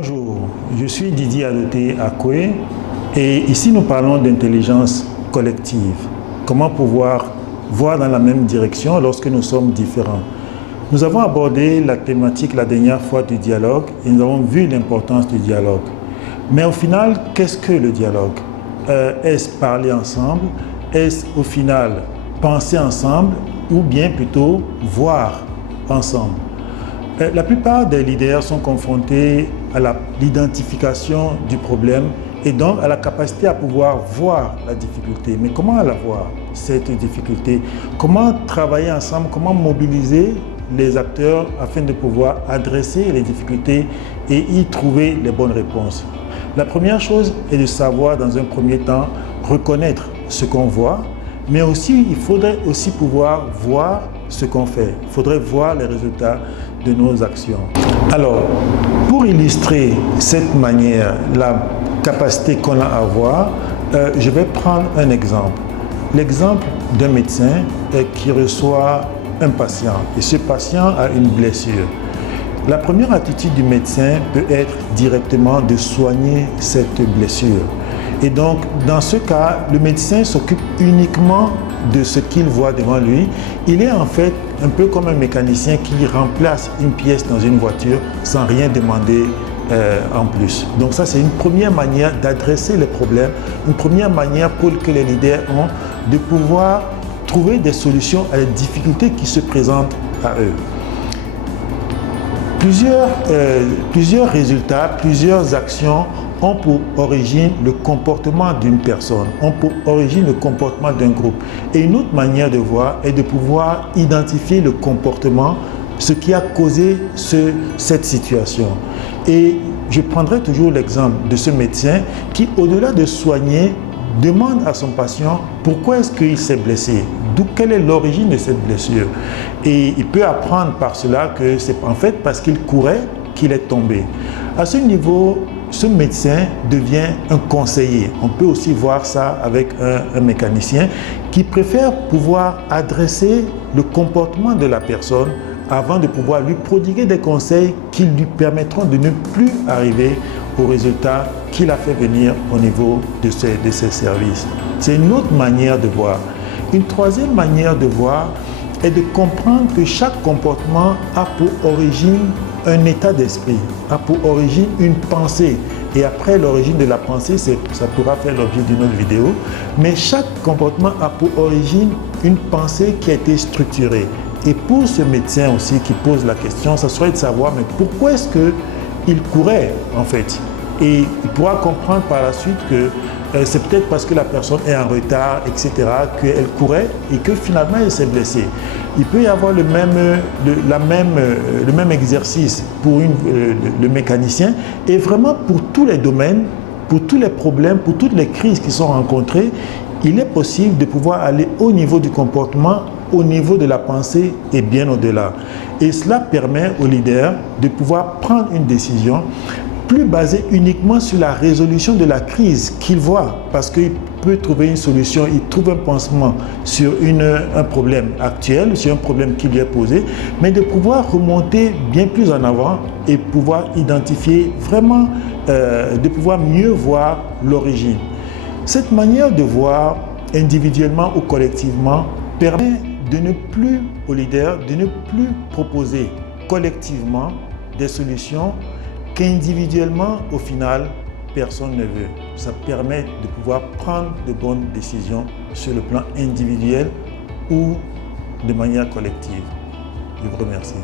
Bonjour, je suis Didier Adoté Akoué et ici nous parlons d'intelligence collective. Comment pouvoir voir dans la même direction lorsque nous sommes différents. Nous avons abordé la thématique la dernière fois du dialogue et nous avons vu l'importance du dialogue. Mais au final, qu'est-ce que le dialogue? Est-ce parler ensemble? Est-ce au final penser ensemble ou bien plutôt voir ensemble? La plupart des leaders sont confrontés à l'identification du problème et donc à la capacité à pouvoir voir la difficulté. Mais comment la voir, cette difficulté? Comment travailler ensemble? Comment mobiliser les acteurs afin de pouvoir adresser les difficultés et y trouver les bonnes réponses? La première chose est de savoir dans un premier temps reconnaître ce qu'on voit, mais aussi il faudrait aussi pouvoir voir ce qu'on fait. Il faudrait voir les résultats de nos actions. Alors, pour illustrer cette manière, la capacité qu'on a à voir, je vais prendre un exemple. L'exemple d'un médecin qui reçoit un patient et ce patient a une blessure. La première attitude du médecin peut être directement de soigner cette blessure. Et donc, dans ce cas, le médecin s'occupe uniquement de ce qu'il voit devant lui. Il est en fait un peu comme un mécanicien qui remplace une pièce dans une voiture sans rien demander en plus. Donc ça, c'est une première manière d'adresser les problèmes, une première manière pour que les leaders ont de pouvoir trouver des solutions à les difficultés qui se présentent à eux. Plusieurs résultats, plusieurs actions ont pour origine le comportement d'une personne, ont pour origine le comportement d'un groupe. Et une autre manière de voir est de pouvoir identifier le comportement, ce qui a causé cette situation. Et je prendrai toujours l'exemple de ce médecin qui, au-delà de soigner, demande à son patient pourquoi est-ce qu'il s'est blessé, quelle est l'origine de cette blessure. Et il peut apprendre par cela que c'est en fait parce qu'il courait qu'il est tombé. À ce niveau, ce médecin devient un conseiller. On peut aussi voir ça avec un mécanicien qui préfère pouvoir adresser le comportement de la personne avant de pouvoir lui prodiguer des conseils qui lui permettront de ne plus arriver au résultat qu'il a fait venir au niveau de ses services. C'est une autre manière de voir. Une troisième manière de voir est de comprendre que chaque comportement a pour origine un état d'esprit, a pour origine une pensée. Et après l'origine de la pensée, ça pourra faire l'objet d'une autre vidéo. Mais chaque comportement a pour origine une pensée qui a été structurée. Et pour ce médecin aussi qui pose la question, ça serait de savoir mais pourquoi est-ce qu'il courait en fait? Et il pourra comprendre par la suite que c'est peut-être parce que la personne est en retard, etc., qu'elle courait et que finalement elle s'est blessée. Il peut y avoir le même exercice pour le mécanicien et vraiment pour tous les domaines, pour tous les problèmes, pour toutes les crises qui sont rencontrées, il est possible de pouvoir aller au niveau du comportement, au niveau de la pensée et bien au-delà. Et cela permet aux leaders de pouvoir prendre une décision plus basée uniquement sur la résolution de la crise qu'il voit, parce qu'il peut trouver une solution, il trouve un pansement sur un problème actuel, sur un problème qui lui est posé, mais de pouvoir remonter bien plus en avant et pouvoir identifier vraiment, de pouvoir mieux voir l'origine. Cette manière de voir individuellement ou collectivement permet de ne plus, aux leaders, de ne plus proposer collectivement des solutions qu'individuellement, au final, personne ne veut. Ça permet de pouvoir prendre de bonnes décisions sur le plan individuel ou de manière collective. Je vous remercie.